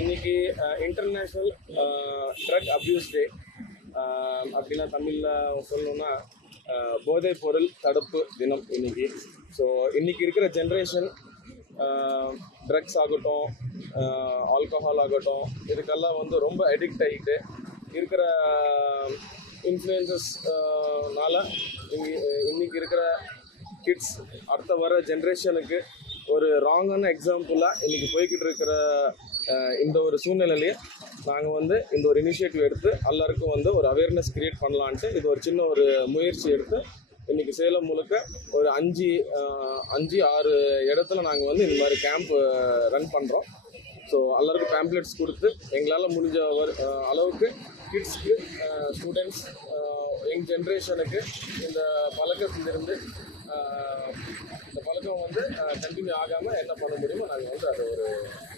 இன்னைக்கு international drug abuse டே அப்படின்னா தமிழில் சொல்லணும்னா போதைப் பொருள் தடுப்பு தினம் இன்னைக்கு. ஸோ இன்னைக்கு இருக்கிற ஜென்ரேஷன் ட்ரக்ஸ் ஆகட்டும் ஆல்கஹால் ஆகட்டும் இதுக்கெல்லாம் வந்து ரொம்ப அடிக்ட் ஆகிட்டு இருக்கிற இன்ஃப்ளூயன்சஸ்னால இன்னைக்கு இருக்கிற கிட்ஸ் அடுத்த வர ஜென்ரேஷனுக்கு ஒரு ராங்கான எக்ஸாம்பிளாக இன்றைக்கி போய்கிட்டு இருக்கிற இந்த ஒரு சூழ்நிலையிலேயே நாங்கள் வந்து இந்த ஒரு இனிஷியேட்டிவ் எடுத்து எல்லாருக்கும் வந்து ஒரு அவேர்னஸ் க்ரியேட் பண்ணலான்ட்டு இது ஒரு சின்ன ஒரு முயற்சி எடுத்து இன்றைக்கி சேலம் முழுக்க ஒரு அஞ்சு அஞ்சு ஆறு இடத்துல நாங்கள் வந்து இந்த மாதிரி கேம்ப் ரன் பண்ணுறோம் ஸோ எல்லாருக்கும் பேம்ப்ளெட்ஸ் கொடுத்து எங்களால் முடிஞ்ச ஒரு அளவுக்கு கிட்ஸ்க்கு ஸ்டூடெண்ட்ஸ் எங் ஜென்ரேஷனுக்கு இந்த பழக்கத்திலிருந்து இந்த பழக்கம் வந்து கண்டினியூ ஆகாமல் என்ன பண்ண முடியுமோ நாங்கள் வந்து அதை ஒரு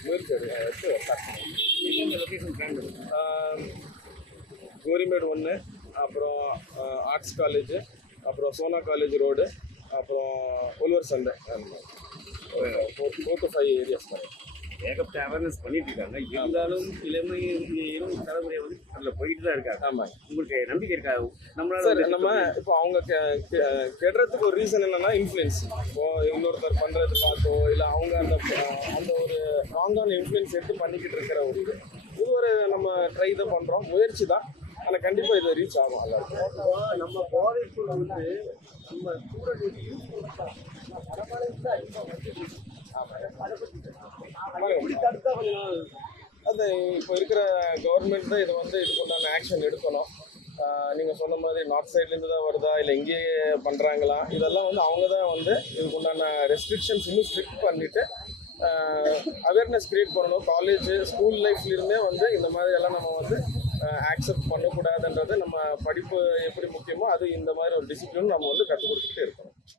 முயற்சி எடு- எடுத்து ஸ்டார்ட் பண்ணுவோம் கோரிமேடு ஒன்று அப்புறம் ஆர்ட்ஸ் காலேஜ் அப்புறம் சோனா காலேஜ் ரோடு அப்புறம் உல்வர் சந்தை four four to five areas மாதிரி ஏகப்பட்ட அவேர்னஸ் பண்ணிட்டு இருக்காங்க இருந்தாலும் இளமை இளம் தலைமுறை வந்து அதில் போயிட்டு தான் இருக்காங்க. ஆமாம் உங்களுக்கு நம்பிக்கை இருக்கா? நம்மளால வந்து நம்ம இப்போ அவங்க கெடுறதுக்கு ஒரு ரீசன் என்னன்னா இன்ஃப்ளூயன்ஸ் இப்போ இன்னொருத்தர் பண்றது பார்த்தோ இல்லை அவங்க அந்த அந்த ஒரு ராங்கான இன்ஃப்ளூயன்ஸ் எடுத்து பண்ணிக்கிட்டு இருக்கிற ஒரு இது. இது ஒரு நம்ம ட்ரை தான் பண்றோம். முயற்சி தான். ஆனால் கண்டிப்பாக இது ரீச் ஆகும் எல்லாருக்கும். நம்ம போதைப் பொருள் வந்து நம்ம ஸ்டூடெண்ட் கொஞ்சம் அது இப்போ இருக்கிற கவர்மெண்ட் தான் இது வந்து இதுக்குண்டான ஆக்ஷன் எடுக்கணும். நீங்கள் சொன்ன மாதிரி நார்த் சைட்லேருந்து தான் வருதா இல்லை இங்கேயே பண்ணுறாங்களா இதெல்லாம் வந்து அவங்க தான் வந்து இதுக்கு உண்டான ரெஸ்ட்ரிக்ஷன்ஸ் இன்னும் ஸ்ட்ரிக்ட் பண்ணிவிட்டு அவேர்னஸ் க்ரியேட் பண்ணணும். காலேஜ் ஸ்கூல் லைஃப்லேருந்தே வந்து இந்த மாதிரி எல்லாம் நம்ம வந்து ஆக்செப்ட் பண்ணக்கூடாதுன்றது நம்ம படிப்பு எப்படி முக்கியமோ அது இந்த மாதிரி ஒரு டிசிப்ளின் நம்ம வந்து கற்றுக் கொடுத்துட்டே இருக்கணும்.